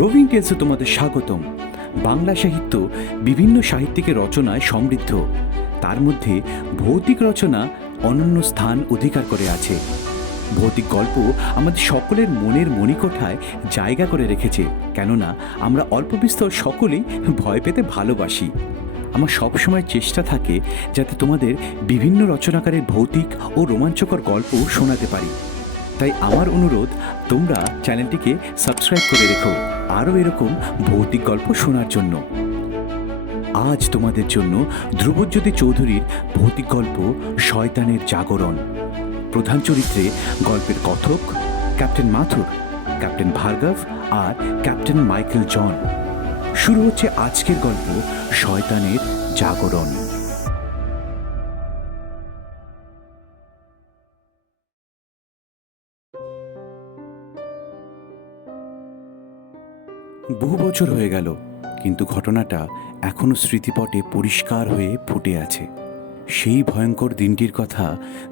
Roving টেলসে তোমাদের স্বাগতম। বাংলা সাহিত্য বিভিন্ন সাহিত্যিকের রচনায় সমৃদ্ধ। তার মধ্যে ভৌতিক রচনা অনন্য স্থান অধিকার করে আছে। ভৌতিক গল্প আমাদের সকলের মনের মণিকোঠায় জায়গা করে রেখেছে, কেননা আমরা অল্প বিস্তর সকলেই ভয় পেতে ভালোবাসি। আমার সবসময় চেষ্টা থাকে যাতে তোমাদের বিভিন্ন রচনাকারের ভৌতিক ও রোমাঞ্চকর গল্প শোনাতে পারি। তাই আমার অনুরোধ, তোমরা চ্যানেলটিকে সাবস্ক্রাইব করে রেখো আরও এরকম ভৌতিক গল্প শোনার জন্য। আজ তোমাদের জন্য ধ্রুবজ্যোতি চৌধুরীর ভৌতিক গল্প শয়তানের জাগরণ। প্রধান চরিত্রে গল্পের কথক ক্যাপ্টেন মাথুর, ক্যাপ্টেন ভার্গব আর ক্যাপ্টেন মাইকেল জন। শুরু হচ্ছে আজকের গল্প শয়তানের জাগরণ। বহু বছর হয়ে গেল, কিন্তু ঘটনাটা এখনো স্মৃতিপটে পরিষ্কার হয়ে ফুটে আছে। সেই ভয়ঙ্কর দিনটির কথা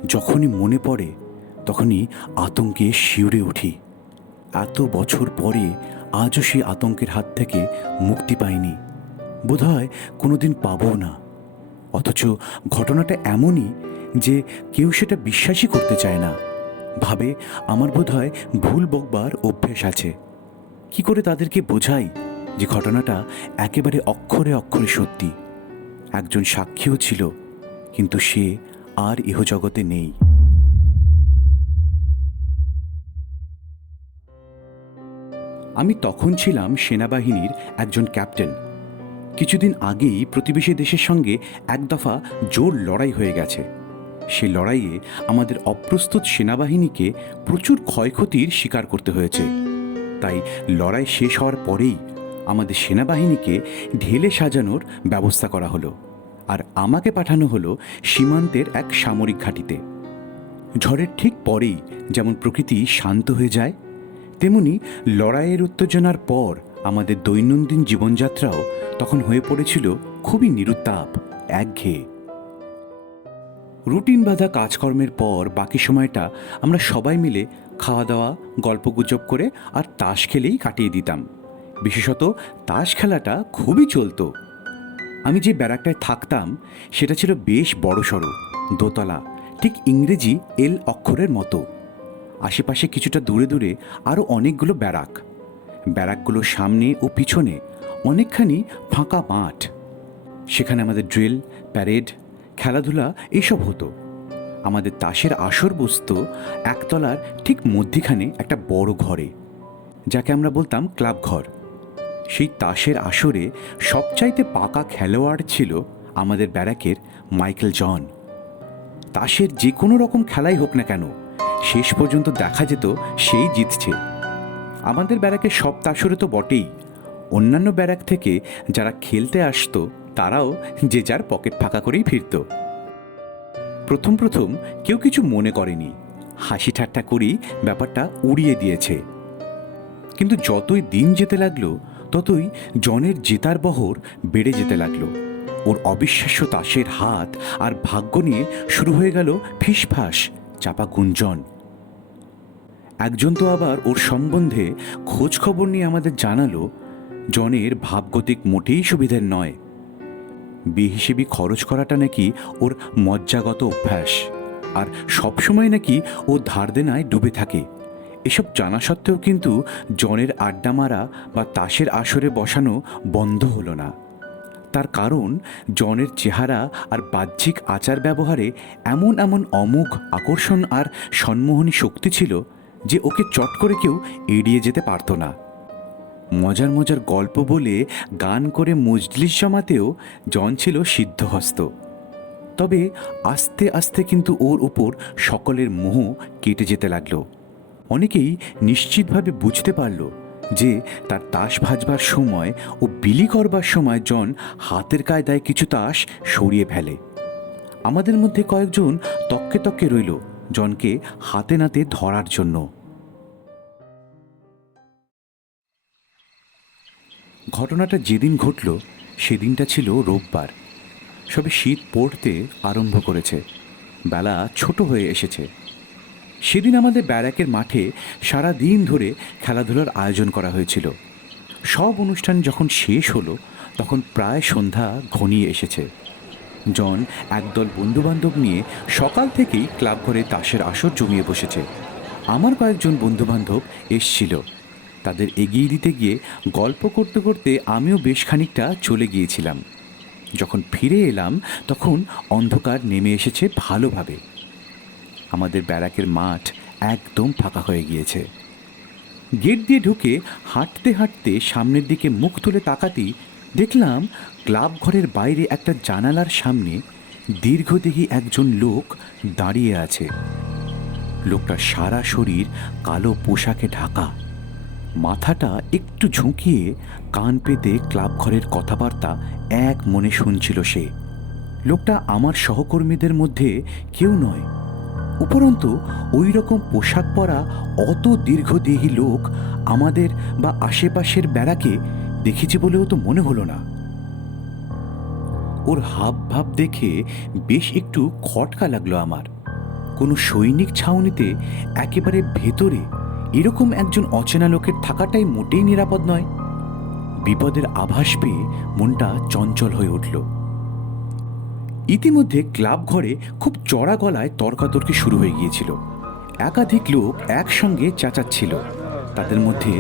যখনই মনে পড়ে তখনই আতঙ্কে শিউরে উঠি। এত বছর পরে আজও সেই আতঙ্কের হাত থেকে মুক্তি পাইনি, বোধহয় কোনোদিন পাবও না। অথচ ঘটনাটা এমনই যে কেউ সেটা বিশ্বাসই করতে চায় না, ভাবে আমার বোধহয় ভুল বকবার অভ্যেস আছে। কি করে তাদেরকে বোঝাই যে ঘটনাটা একেবারে অক্ষরে অক্ষরে সত্যি। একজন সাক্ষীও ছিল, কিন্তু সে আর ইহজগতে নেই। আমি তখন ছিলাম সেনাবাহিনীর একজন ক্যাপ্টেন। কিছুদিন আগেই প্রতিবেশী দেশের সঙ্গে এক দফা জোর লড়াই হয়ে গেছে। সে লড়াইয়ে আমাদের অপ্রস্তুত সেনাবাহিনীকে প্রচুর ক্ষয়ক্ষতির শিকার করতে হয়েছে। তাই লড়াই শেষ হওয়ার পরেই আমাদের সেনাবাহিনীকে ঢেলে সাজানোর ব্যবস্থা করা হলো, আর আমাকে পাঠানো হলো সীমান্তের এক সামরিক ঘাঁটিতে। ঝড়ের ঠিক পরেই যেমন প্রকৃতি শান্ত হয়ে যায়, তেমনি লড়াইয়ের উত্তেজনার পর আমাদের দৈনন্দিন জীবনযাত্রাও তখন হয়ে পড়েছিল খুবই নিরুত্তাপ, একঘেয়ে। রুটিন বাঁধা কাজকর্মের পর বাকি সময়টা আমরা সবাই মিলে খাওয়া দাওয়া, গল্পগুজব করে আর তাস খেলেই কাটিয়ে দিতাম। বিশেষত তাস খেলাটা খুবই চলতো। আমি যে ব্যারাকটায় থাকতাম সেটা ছিল বেশ বড়সড়, দোতলা, ঠিক ইংরেজি এল অক্ষরের মতো। আশেপাশে কিছুটা দূরে দূরে আরও অনেকগুলো ব্যারাক। ব্যারাকগুলোর সামনে ও পিছনে অনেকখানি ফাঁকা মাঠ। সেখানে আমাদের ড্রিল, প্যারেড, খেলাধুলা এইসব হতো। আমাদের তাসের আসর বসতো একতলার ঠিক মধ্যিখানে একটা বড় ঘরে, যাকে আমরা বলতাম ক্লাব ঘর। সেই তাসের আসরে সবচাইতে পাকা খেলোয়াড় ছিল আমাদের ব্যারাকের মাইকেল জন। তাসের যে কোনো রকম খেলাই হোক না কেন, শেষ পর্যন্ত দেখা যেত সেই জিতছে। আমাদের ব্যারাকের সব তাসরে তো বটেই, অন্যান্য ব্যারাক থেকে যারা খেলতে আসতো তারাও যে যার পকেট ফাঁকা করেই ফিরত। প্রথম প্রথম কেউ কিছু মনে করেনি, হাসি ঠাট্টা করেই ব্যাপারটা উড়িয়ে দিয়েছে। কিন্তু যতই দিন যেতে লাগলো ততই জনের জেতার বহর বেড়ে যেতে লাগলো। ওর অবিশ্বাস্য তাসের হাত আর ভাগ্য নিয়ে শুরু হয়ে গেল ফিসফাস চাপা গুঞ্জন। একজন তো আবার ওর সম্বন্ধে খোঁজ খবর নিয়ে আমাদের জানালো জনের ভাবগতিক মোটেই সুবিধের নয়। বেহিসেবি খরচ করাটা নাকি ওর মজ্জাগত অভ্যাস, আর সবসময় নাকি ও ধার দেনায় ডুবে থাকে। এসব জানা সত্ত্বেও কিন্তু জনের আড্ডা মারা বা তাসের আসরে বসানো বন্ধ হলো না। তার কারণ জনের চেহারা আর বাহ্যিক আচার ব্যবহারে এমন এমন অমোঘ আকর্ষণ আর সম্মোহনী শক্তি ছিল যে ওকে চট করে কেউ এড়িয়ে যেতে পারত না। মজার মজার গল্প বলে গান করে মজলিস জমাতেও জন ছিল সিদ্ধহস্ত। তবে আস্তে আস্তে কিন্তু ওর উপর সকলের মোহ কেটে যেতে লাগলো। অনেকেই নিশ্চিতভাবে বুঝতে পারল যে তার তাস ভাজবার সময় ও বিলি করবার সময় জন হাতের কায়দায় কিছু তাস সরিয়ে ফেলে। আমাদের মধ্যে কয়েকজন তককে তককে রইল জনকে হাতে নাতে ধরার জন্য। ঘটনাটা যেদিন ঘটল সেদিনটা ছিল রোববার। সবে শীত পড়তে আরম্ভ করেছে, বেলা ছোট হয়ে এসেছে। সেদিন আমাদের ব্যারাকের মাঠে সারা দিন ধরে খেলাধুলার আয়োজন করা হয়েছিল। সব অনুষ্ঠান যখন শেষ হলো তখন প্রায় সন্ধ্যা ঘনিয়ে এসেছে। জন একদল বন্ধুবান্ধব নিয়ে সকাল থেকেই ক্লাব ঘরে তাসের আসর জমিয়ে বসেছে। আমার কয়েকজন বন্ধুবান্ধব এসছিল। তাদের এগিয়ে দিতে গিয়ে গল্প করতে করতে আমিও বেশ খানিকটা চলে গিয়েছিলাম। যখন ফিরে এলাম তখন অন্ধকার নেমে এসেছে ভালোভাবে। আমাদের ব্যারাকের মাঠ একদম ফাঁকা হয়ে গিয়েছে। গেট দিয়ে ঢুকে হাঁটতে হাঁটতে সামনের দিকে মুখ তুলে তাকাতেই দেখলাম ক্লাব ঘরের বাইরে একটা জানালার সামনে দীর্ঘদেহী একজন লোক দাঁড়িয়ে আছে। লোকটার সারা শরীর কালো পোশাকে ঢাকা, মাথাটা একটু ঝুঁকিয়ে কান পেতে ক্লাব ঘরের কথাবার্তা এক মনে শুনছিল সে। লোকটা আমার সহকর্মীদের মধ্যে কেউ নয়। উপরন্তু ওই রকম পোশাক পরা অত দীর্ঘদেহী লোক আমাদের বা আশেপাশের ব্যারাকে দেখেছি বলেও তো মনে হলো না। ওর হাব ভাব দেখে বেশ একটু খটকা লাগলো আমার। কোনো সৈনিক ছাউনিতে একেবারে ভেতরে এরকম একজন অচেনা লোকের থাকাটাই মোটেই নিরাপদ নয়। বিপদের আভাস পেয়ে মনটা চঞ্চল হয়ে উঠল। ইতিমধ্যে ক্লাব ঘরে খুব চড়া গলায় তর্কাতর্কি শুরু হয়ে গিয়েছিল। একাধিক লোক একসঙ্গে চেঁচাচ্ছিল। তাদের মধ্যে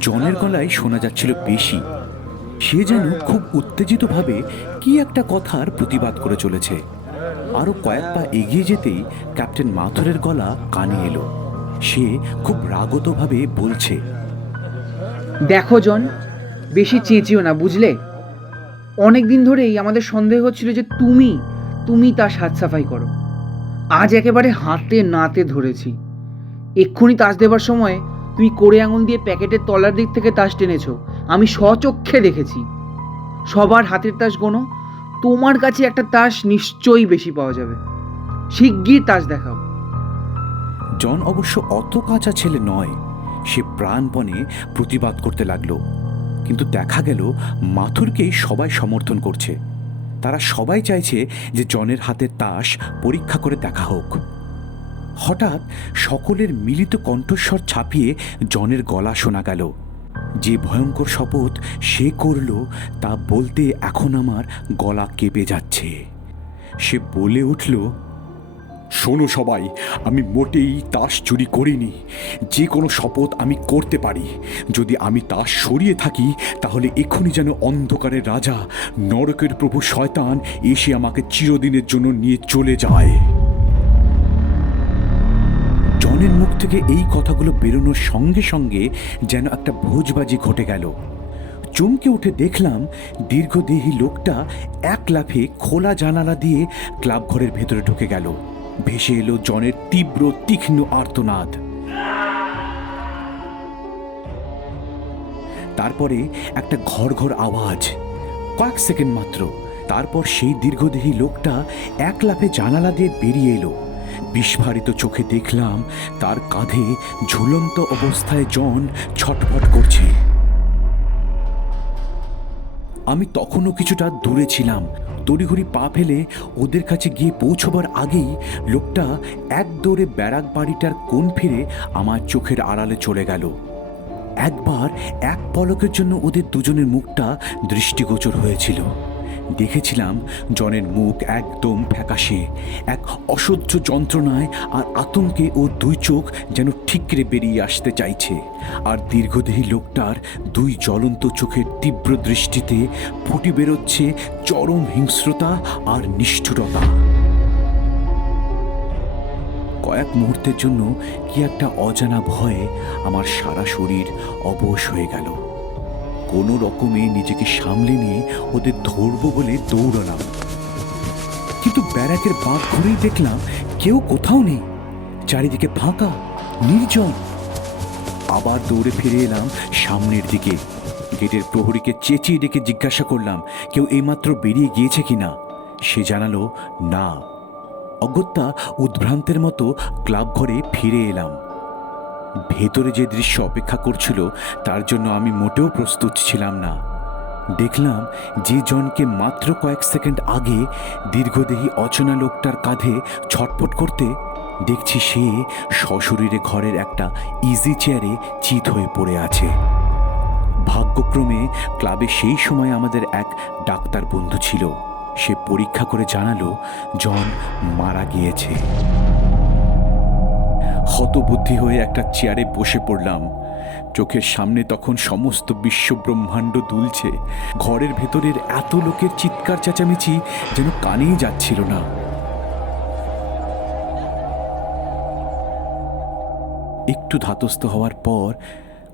জনের গলায় শোনা যাচ্ছিল বেশি। সে যেন খুব উত্তেজিতভাবে কি একটা কথার প্রতিবাদ করে চলেছে। আরও কয়েক পা এগিয়ে যেতেই ক্যাপ্টেন মাথুরের গলা কানে এলো। সে খুব রাগতভাবে বলছে, দেখো জন, বেশি চেঁচিও না, বুঝলে? অনেক দিন ধরেই আমাদের সন্দেহ হচ্ছিল যে তুমি তার হাত সাফাই করো। আজ একেবারে হাতে নাতে ধরেছি। এক্ষুনি তাস দেবার সময় তুমি কোড়ে আঙুল দিয়ে প্যাকেটের তলার দিক থেকে তাস টেনেছো, আমি স্বচক্ষে দেখেছি। সবার হাতের তাস গোনো, তোমার কাছে একটা তাস নিশ্চয়ই বেশি পাওয়া যাবে। শিগগির তাস দেখাও। জন অবশ্য অত কাঁচা ছেলে নয়। সে প্রাণপণে প্রতিবাদ করতে লাগলো। কিন্তু দেখা গেল মাথুরকেই সবাই সমর্থন করছে। তারা সবাই চাইছে যে জনের হাতের তাস পরীক্ষা করে দেখা হোক। হঠাৎ সকলের মিলিত কণ্ঠস্বর ছাপিয়ে জনের গলা শোনা গেল। যে ভয়ঙ্কর শপথ সে করল তা বলতে এখন আমার গলা কেঁপে যাচ্ছে। সে বলে উঠল, শোনো সবাই, আমি মোটেই তাস চুরি করিনি। যে কোনো শপথ আমি করতে পারি। যদি আমি তাস সরিয়ে থাকি তাহলে এক্ষুনি যেন অন্ধকারের রাজা নরকের প্রভু শয়তান এসে আমাকে চিরদিনের জন্য নিয়ে চলে যায়। জনের মুখ থেকে এই কথাগুলো বেরোনোর সঙ্গে সঙ্গে যেন একটা ভোজবাজি ঘটে গেল। চমকে উঠে দেখলাম দীর্ঘদেহী লোকটা এক লাফে খোলা জানালা দিয়ে ক্লাব ঘরের ভেতরে ঢুকে গেল। ভেসে এলো জনের তীব্র তীক্ষ্ণ আর্তনাদ। তারপরে একটা ঘর ঘর আওয়াজ, কয়েক সেকেন্ড মাত্র। তারপর সেই দীর্ঘদেহী লোকটা এক লাফে জানালা দিয়ে বেরিয়ে এলো। বিস্ফারিত চোখে দেখলাম তার কাঁধে ঝুলন্ত অবস্থায় জন ছটফট করছে। আমি তখনও কিছুটা দূরে ছিলাম। তড়িঘড়ি পা ফেলে ওদের কাছে গিয়ে পৌঁছবার আগেই লোকটা এক দৌড়ে ব্যারাক বাড়িটার কোণ ফিরে আমার চোখের আড়ালে চলে গেল। একবার এক পলকের জন্য ওদের দুজনের মুখটা দৃষ্টিগোচর হয়েছিল। দেখেছিলাম জনের মুখ একদম ফ্যাকাশে, এক অসহ্য যন্ত্রণায় আর আতঙ্কে ওর দুই চোখ যেন ঠিকরে বেরিয়ে আসতে চাইছে। আর দীর্ঘদেহী লোকটার দুই জ্বলন্ত চোখের তীব্র দৃষ্টিতে ফুটে বেরোচ্ছে চরম হিংস্রতা আর নিষ্ঠুরতা। কয়েক মুহূর্তের জন্য কি একটা অজানা ভয়ে আমার সারা শরীর অবশ হয়ে গেল। কোনো রকমে নিজেকে সামলে নিয়ে ওদের ধরবো বলে দৌড়ালাম। কিন্তু ব্যারাকের বাঁক ঘুরেই দেখলাম কেউ কোথাও নেই। চারিদিকে ফাঁকা, নির্জন। আবার দৌড়ে ফিরে এলাম সামনের দিকে। গেটের প্রহরীকে চেঁচিয়ে ডেকে জিজ্ঞাসা করলাম কেউ এইমাত্র বেরিয়ে গিয়েছে কিনা। সে জানালো না। অগত্যা উদ্ভ্রান্তের মতো ক্লাব ঘরে ফিরে এলাম। ভেতরে যে দৃশ্য অপেক্ষা করছিল তার জন্য আমি মোটেও প্রস্তুত ছিলাম না। দেখলাম যে জনকে মাত্র কয়েক সেকেন্ড আগে দীর্ঘদেহী অচেনা লোকটার কাঁধে ছটফট করতে, দেখছি সে সশরীরে ঘরের একটা ইজি চেয়ারে চিত হয়ে পড়ে আছে। ভাগ্যক্রমে ক্লাবে সেই সময় আমাদের এক ডাক্তার বন্ধু ছিল। সে পরীক্ষা করে জানালো জন মারা গিয়েছে। হতবুদ্ধি হয়ে একটা চেয়ারে বসে পড়লাম। চোখের সামনে তখন সমস্ত বিশ্ব ব্রহ্মাণ্ড দুলছে। ঘরের ভেতরের এত লোকের চিৎকার চেঁচামেচি যেন কানেই যাচ্ছিল না। একটু ধাতস্থ হওয়ার পর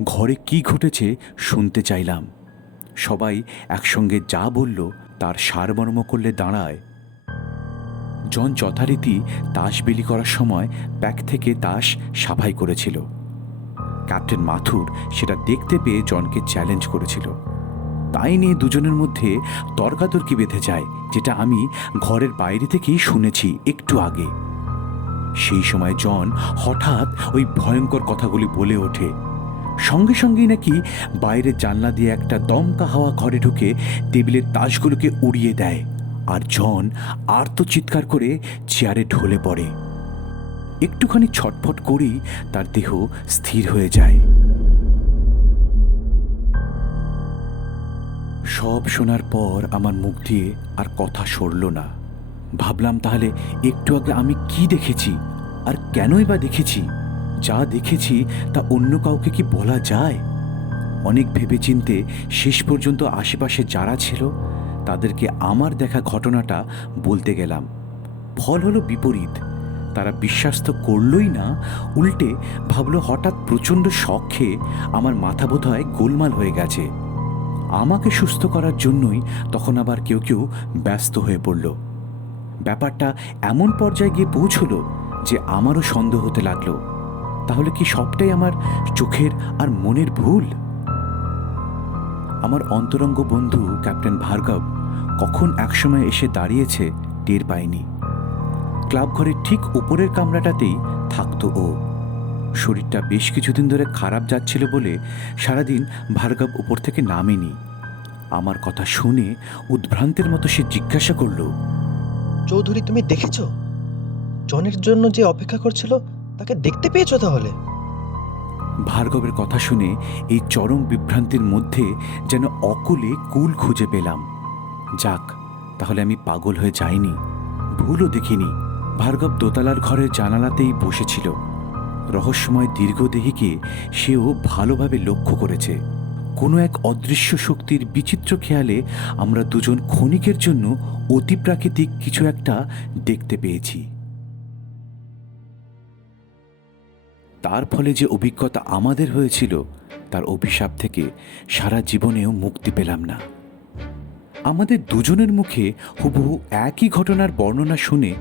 ঘরে কি ঘটেছে শুনতে চাইলাম। সবাই একসঙ্গে যা বলল তার সারমর্ম করলে দাঁড়ায়, জন যথারীতি তাস বিলি করার সময় ব্যাগ থেকে তাস সাফাই করেছিল। ক্যাপ্টেন মাথুর সেটা দেখতে পেয়ে জনকে চ্যালেঞ্জ করেছিল। তাই নিয়ে দুজনের মধ্যে তর্কাতর্কি বেঁধে যায়, যেটা আমি ঘরের বাইরে থেকেই শুনেছি একটু আগে। সেই সময় জন হঠাৎ ওই ভয়ঙ্কর কথাগুলি বলে ওঠে। সঙ্গে সঙ্গেই নাকি বাইরের জানলা দিয়ে একটা দমকা হাওয়া ঘরে ঢুকে টেবিলের তাসগুলোকে উড়িয়ে দেয়, আর জন আর্ত চিৎকার করে চেয়ারে ঢলে পড়ে। একটুখানি ছটফট করেই তার দেহ স্থির হয়ে যায়। সব শোনার পর আমার মুখ দিয়ে আর কথা সরল না। ভাবলাম তাহলে একটু আগে আমি কি দেখেছি, আর কেনই বা দেখেছি? যা দেখেছি তা অন্য কাউকে কি বলা যায়? অনেক ভেবেচিন্তে শেষ পর্যন্ত আশেপাশে যারা ছিল তাদেরকে আমার দেখা ঘটনাটা বলতে গেলাম। ফল হলো বিপরীত। তারা বিশ্বাস তো করলই না, উল্টে ভাবলো হঠাৎ প্রচণ্ড শখ খেয়ে আমার মাথা বোধহয় গোলমাল হয়ে গেছে। আমাকে সুস্থ করার জন্যই তখন আবার কেউ কেউ ব্যস্ত হয়ে পড়ল। ব্যাপারটা এমন পর্যায়ে গিয়ে পৌঁছলো যে আমারও সন্দেহ হতে লাগলো, তাহলে কি সবটাই আমার চোখের আর মনের ভুল? আমার অন্তরঙ্গ বন্ধু ক্যাপ্টেন ভার্গব কখন একসময় এসে দাঁড়িয়েছে টের পায়নি। ক্লাব ঘরের ঠিক উপরের কামরাটাতেই থাকতো ও। শরীরটা বেশ কিছুদিন ধরে খারাপ যাচ্ছিল বলে সারাদিন ভার্গব উপর থেকে নামেনি। আমার কথা শুনে উদ্ভ্রান্তের মতো সে জিজ্ঞাসা করল, চৌধুরী, তুমি দেখেছ? জনের জন্য যে অপেক্ষা করছিল তাকে দেখতে পেয়েছো তাহলে? ভার্গবের কথা শুনে এই চরম বিভ্রান্তির মধ্যে যেন অকলে কুল খুঁজে পেলাম। যাক, তাহলে আমি পাগল হয়ে যাইনি, ভুলও দেখিনি। ভার্গব দোতলার ঘরের জানালাতেই বসেছিল। রহস্যময় দীর্ঘদেহীকে সেও ভালোভাবে লক্ষ্য করেছে। কোনো এক অদৃশ্য শক্তির বিচিত্র খেয়ালে আমরা দুজন ক্ষণিকের জন্য অতিপ্রাকৃতিক কিছু একটা দেখতে পেয়েছি। তার ফলে যে অভিজ্ঞতা আমাদের হয়েছিল তার অভিশাপ থেকে সারা জীবনেও মুক্তি পেলাম না। আমাদের দুজনের মুখে হুবহু একই ঘটনার বর্ণনা শুনে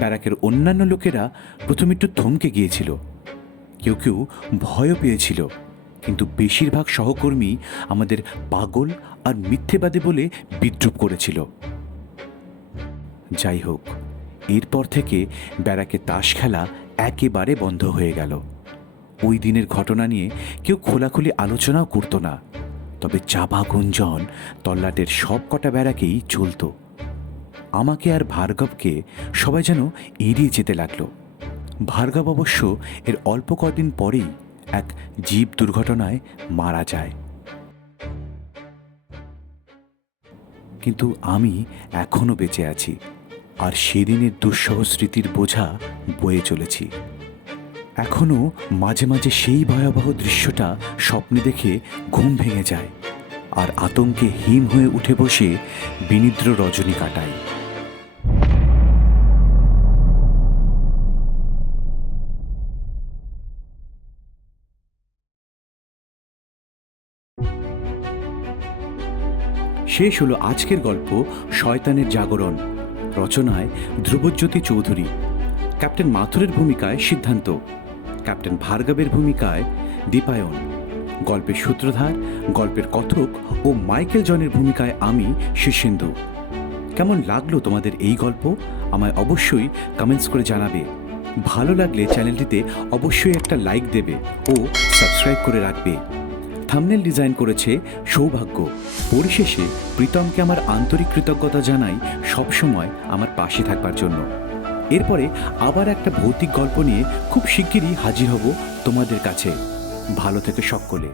ব্যারাকের অন্যান্য লোকেরা প্রথম একটু থমকে গিয়েছিল, কেউ কেউ ভয়ও পেয়েছিল, কিন্তু বেশিরভাগ সহকর্মী আমাদের পাগল আর মিথ্যেবাদী বলে বিদ্রূপ করেছিল। যাই হোক, এরপর থেকে ব্যারাকে তাস খেলা একেবারে বন্ধ হয়ে গেল। ওই দিনের ঘটনা নিয়ে কেউ খোলাখুলি আলোচনাও করতো না, তবে চাপা গুঞ্জন তল্লাটের সব কটা ব্যারাকেই চলত। আমাকে আর ভার্গবকে সবাই যেন এড়িয়ে যেতে লাগলো। ভার্গব অবশ্য এর অল্প কদিন পরেই এক জীব দুর্ঘটনায় মারা যায়। কিন্তু আমি এখনো বেঁচে আছি, আর সেদিনের দুঃসহ স্মৃতির বোঝা বয়ে চলেছি। এখনো মাঝে মাঝে সেই ভয়াবহ দৃশ্যটা স্বপ্নে দেখে ঘুম ভেঙে যায়, আর আতঙ্কে হিম হয়ে উঠে বসে বিনিদ্র রজনী কাটাই। শেষ হলো আজকের গল্প শয়তানের জাগরণ। রচনায় ধ্রুবজ্যোতি চৌধুরী, ক্যাপ্টেন মাথুরের ভূমিকায় সিদ্ধান্ত, ক্যাপ্টেন ভার্গবের ভূমিকায় দীপায়ন, গল্পের সূত্রধার, গল্পের কথক ও মাইকেল জনের ভূমিকায় আমি শীর্ষেন্দু। কেমন লাগলো তোমাদের এই গল্প আমায় অবশ্যই কমেন্টস করে জানাবে। ভালো লাগলে চ্যানেলটিতে অবশ্যই একটা লাইক দেবে ও সাবস্ক্রাইব করে রাখবে। থাম্বনেল ডিজাইন করেছে সৌভাগ্য। পরিশেষে প্রীতমকে আমার আন্তরিক কৃতজ্ঞতা জানাই সবসময় আমার পাশে থাকবার জন্য। এরপরে আবার একটা ভৌতিক গল্প নিয়ে খুব শিগগিরই হাজির হব তোমাদের কাছে। ভালো থেকে সকলে।